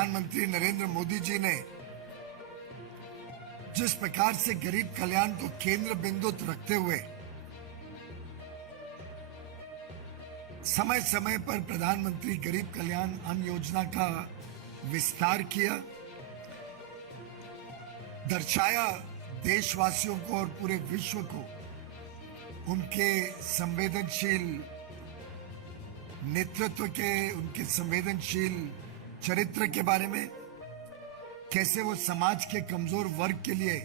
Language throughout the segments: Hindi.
प्रधानमंत्री नरेंद्र मोदी जी ने जिस प्रकार से गरीब कल्याण को केंद्र बिंदु रखते हुए समय समय पर प्रधानमंत्री गरीब कल्याण अन्न योजना का विस्तार किया, दर्शाया देशवासियों को और पूरे विश्व को उनके संवेदनशील नेतृत्व के, उनके संवेदनशील चरित्र के बारे में, कैसे वो समाज के कमजोर वर्ग के लिए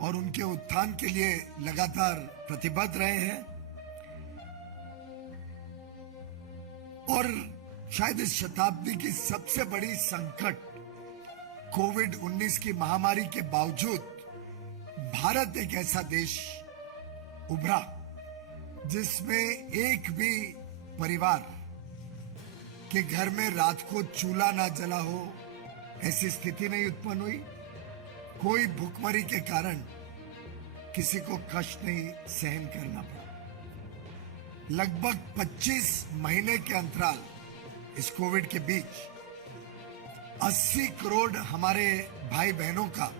और उनके उत्थान के लिए लगातार प्रतिबद्ध रहे हैं। और शायद इस शताब्दी की सबसे बड़ी संकट कोविड-19 की महामारी के बावजूद भारत एक ऐसा देश उभरा जिसमें एक भी परिवार के घर में रात को चूल्हा ना जला हो, ऐसी स्थिति नहीं उत्पन्न हुई। कोई भूखमरी के कारण किसी को कष्ट नहीं सहन करना पड़ा। लगभग 25 महीने के अंतराल इस कोविड के बीच 80 करोड़ हमारे भाई बहनों का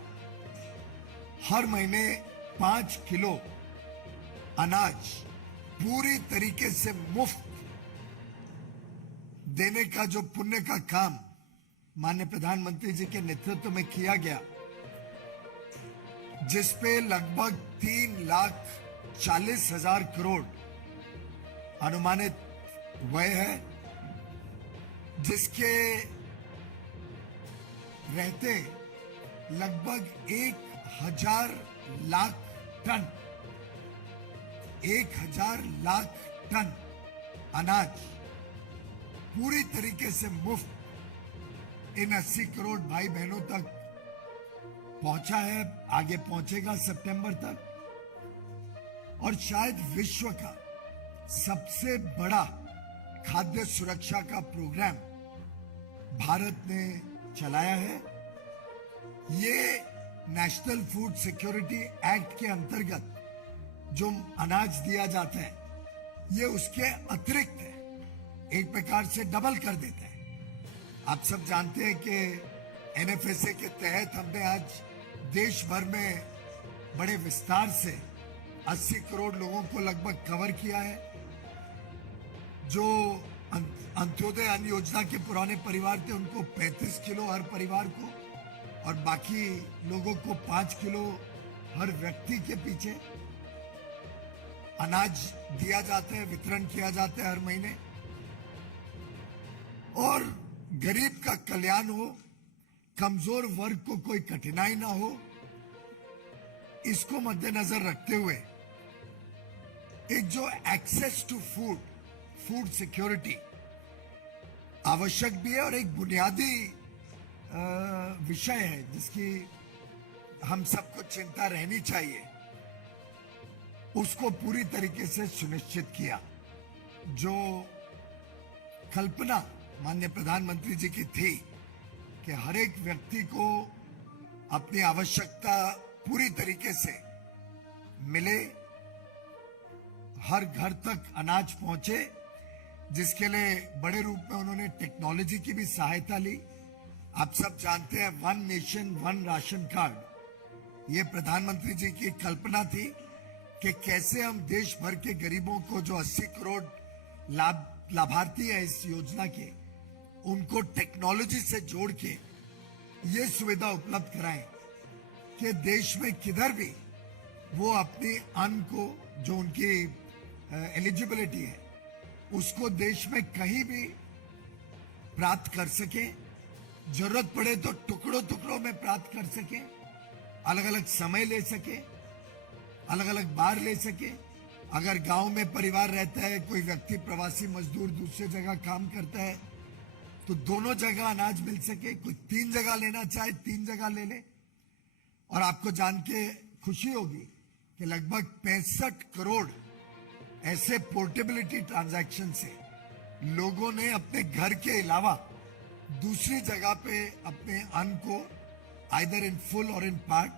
हर महीने 5 किलो अनाज पूरी तरीके से मुफ्त देने का जो पुण्य का काम माननीय प्रधानमंत्री जी के नेतृत्व में किया गया, जिसपे लगभग 3,40,000 करोड़ अनुमानित व्यय है, जिसके रहते लगभग 1,000 लाख टन 1,000 लाख टन अनाज पूरी तरीके से मुफ्त इन 80 करोड़ भाई बहनों तक पहुंचा है, आगे पहुंचेगा सितंबर तक। और शायद विश्व का सबसे बड़ा खाद्य सुरक्षा का प्रोग्राम भारत ने चलाया है। ये नेशनल फूड सिक्योरिटी एक्ट के अंतर्गत जो अनाज दिया जाता है, ये उसके अतिरिक्त है, एक प्रकार से डबल कर देता है। आप सब जानते हैं कि एनएफएसए के तहत हमने आज देश भर में बड़े विस्तार से 80 करोड़ लोगों को लगभग कवर किया है। जो अंत्योदय अन्न योजना के पुराने परिवार थे उनको 35 किलो हर परिवार को, और बाकी लोगों को 5 किलो हर व्यक्ति के पीछे अनाज दिया जाता है, वितरण किया जाता है हर महीने। और गरीब का कल्याण हो, कमजोर वर्ग को कोई कठिनाई ना हो, इसको मद्देनजर रखते हुए एक जो एक्सेस टू फूड सिक्योरिटी आवश्यक भी है और एक बुनियादी विषय है जिसकी हम सबको चिंता रहनी चाहिए, उसको पूरी तरीके से सुनिश्चित किया। जो कल्पना माननीय प्रधानमंत्री जी की थी कि हर एक व्यक्ति को अपनी आवश्यकता पूरी तरीके से मिले, हर घर तक अनाज पहुंचे, जिसके लिए बड़े रूप में उन्होंने टेक्नोलॉजी की भी सहायता ली। आप सब जानते हैं one nation one ration card, ये प्रधानमंत्री जी की कल्पना थी कि कैसे हम देश भर के गरीबों को, जो 80 करोड़ लाभार्थी है इस योजना के, उनको टेक्नोलॉजी से जोड़ के ये सुविधा उपलब्ध कराएं कि देश में किधर भी वो अपनी अन्न को, जो उनकी एलिजिबिलिटी है, उसको देश में कहीं भी प्राप्त कर सके। जरूरत पड़े तो टुकड़ों टुकड़ों में प्राप्त कर सके, अलग अलग समय ले सके, अलग अलग बार ले सके। अगर गांव में परिवार रहता है, कोई व्यक्ति प्रवासी मजदूर दूसरे जगह काम करता है, तो दोनों जगह अनाज मिल सके। कोई 3 जगह लेना चाहे 3 जगह ले ले। और आपको जान के खुशी होगी कि लगभग 65 करोड़ ऐसे पोर्टेबिलिटी ट्रांजैक्शन से लोगों ने अपने घर के अलावा दूसरी जगह पे अपने अन्न को आइदर इन फुल और इन पार्ट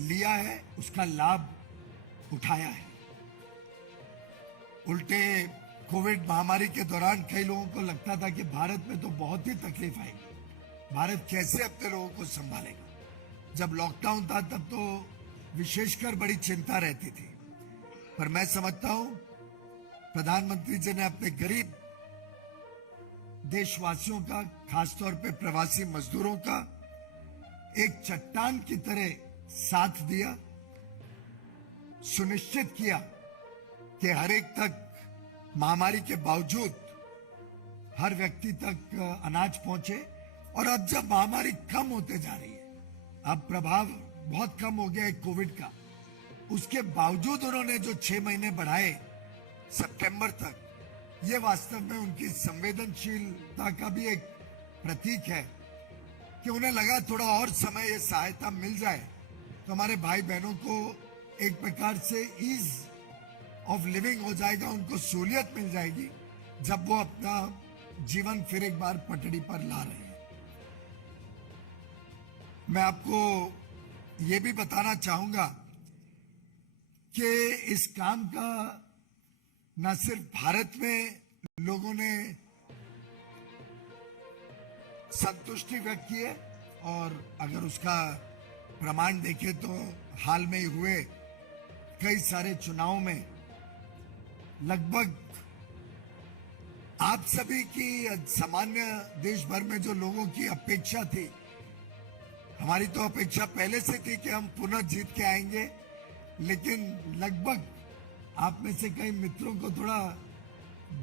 लिया है, उसका लाभ उठाया है। उल्टे कोविड महामारी के दौरान कई लोगों को लगता था कि भारत में तो बहुत ही तकलीफ आएगी, भारत कैसे अपने लोगों को संभालेगा। जब लॉकडाउन था तब तो विशेषकर बड़ी चिंता रहती थी, पर मैं समझता हूं प्रधानमंत्री जी ने अपने गरीब देशवासियों का, खासतौर पे प्रवासी मजदूरों का एक चट्टान की तरह साथ दिया, सुनिश्चित किया कि हर एक तक महामारी के बावजूद हर व्यक्ति तक अनाज पहुंचे। और अब जब महामारी कम होते जा रही है, अब प्रभाव बहुत कम हो गया है कोविड का, उसके बावजूद उन्होंने जो 6 महीने बढ़ाए सितंबर तक, ये वास्तव में उनकी संवेदनशीलता का भी एक प्रतीक है कि उन्हें लगा थोड़ा और समय ये सहायता मिल जाए तो हमारे भाई बहनों को एक प्रकार से ईज ऑफ लिविंग हो जाएगा, उनको सहूलियत मिल जाएगी जब वो अपना जीवन फिर एक बार पटड़ी पर ला रहे हैं। मैं आपको ये भी बताना चाहूंगा कि इस काम का न सिर्फ भारत में लोगों ने संतुष्टि व्यक्त की है, और अगर उसका प्रमाण देखें तो हाल में ही हुए कई सारे चुनावों में लगभग आप सभी की सामान्य देश भर में जो लोगों की अपेक्षा थी, हमारी तो अपेक्षा पहले से थी कि हम पुनः जीत के आएंगे, लेकिन लगभग आप में से कई मित्रों को थोड़ा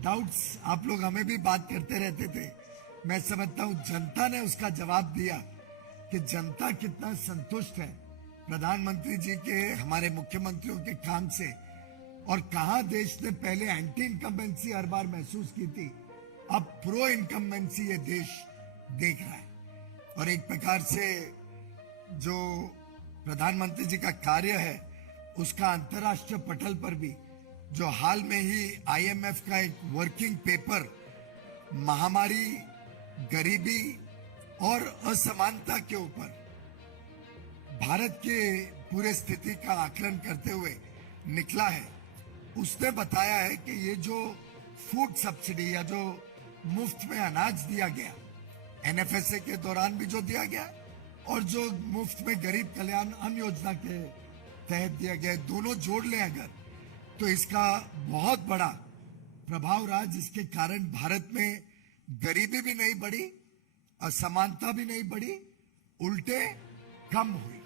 डाउट्स, आप लोग हमें भी बात करते रहते थे। मैं समझता हूं जनता ने उसका जवाब दिया कि जनता कितना संतुष्ट है प्रधानमंत्री जी के, हमारे मुख्यमंत्रियों के काम से, और कहां देश ने पहले एंटी इनकम्बेंसी हर बार महसूस की थी, अब प्रो इनकम्बेंसी ये देश देख रहा है। और एक प्रकार से जो प्रधानमंत्री जी का कार्य है उसका अंतर्राष्ट्रीय पटल पर भी, जो हाल में ही IMF का एक वर्किंग पेपर महामारी, गरीबी और असमानता के ऊपर भारत के पूरे स्थिति का आकलन करते हुए निकला है, उसने बताया है कि ये जो फूड सब्सिडी या जो मुफ्त में अनाज दिया गया NFSA के दौरान भी जो दिया गया, और जो मुफ्त में गरीब कल्याण अन्न योजना के तहत दिया गया, दोनों जोड़ लें अगर, तो इसका बहुत बड़ा प्रभाव रहा, जिसके कारण भारत में गरीबी भी नहीं बढ़ी, असमानता भी नहीं बढ़ी, उल्टे कम हुई।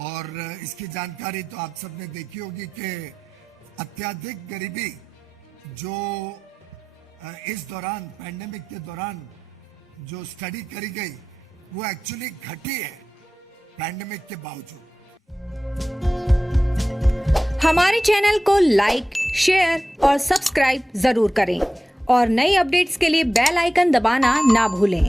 और इसकी जानकारी तो आप सबने देखी होगी कि अत्यधिक गरीबी जो इस दौरान पैंडेमिक के दौरान जो स्टडी करी गई, वो एक्चुअली घटी है पैंडेमिक के बावजूद। हमारे चैनल को लाइक, शेयर और सब्सक्राइब जरूर करें और नई अपडेट्स के लिए बेल आइकन दबाना ना भूलें।